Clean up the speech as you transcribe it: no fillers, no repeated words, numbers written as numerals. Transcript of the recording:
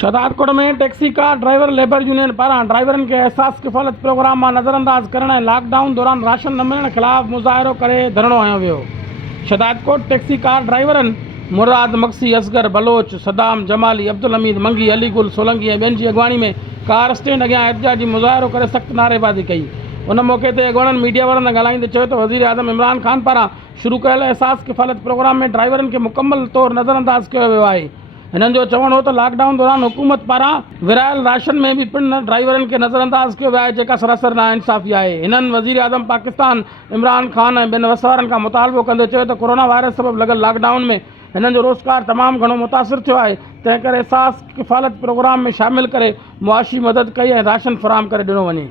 शहदादकोट में taxi car driver labour union पारां ड्राइवरनि खे एहसास किफ़ालत प्रोग्राम मां नज़रअंदाज करण ऐं लॉकडाउन दौरान राशन न मिलण ख़िलाफ़ मुज़ाहिरो करे धरणो हयो वियो। शहदादकोट टैक्सी कार ड्राइवरनि मुराद मक्सी, असगर बलोच, सदाम जमाली, अब्दुल हमीद मंगी, अलीगुल सोलंकी ऐं ॿियनि जी अॻवानी में कार स्टैंड अॻियां एहतजाजी मुज़ाहिरो करे सख़्त नारेबाज़ी कई। उन मौक़े ते अॻवाननि मीडिया वारनि सां ॻाल्हाईंदे चयो त वज़ीर आज़म इमरान ख़ान पारां शुरू कयल एहसास किफ़ालत प्रोग्राम में ड्राइवरनि खे मुकमल तौरु नज़रअंदाज कयो वियो आहे। हिननि जो चवणु हो त लॉकडाउन दौरान हुकूमत पारां विरायल राशन में बि पिण ड्राइवरनि खे नज़रअंदाज कयो वियो आहे, जेका सरासर नाइंसाफ़ी आहे। हिननि वज़ीर आज़म पाकिस्तान इमरान ख़ान ऐं ॿियनि वसवारनि खां मुतालबो कंदे चयो त कोरोना वायरस सबबि लॻल लॉकडाउन में हिननि जो रोज़गार तमामु घणो मुतासिर थियो आहे। तंहिं करे एहसास किफ़ालत प्रोग्राम में शामिलु करे मुआशी मदद कई ऐं राशन फ़राहम करे ॾिनो वञे।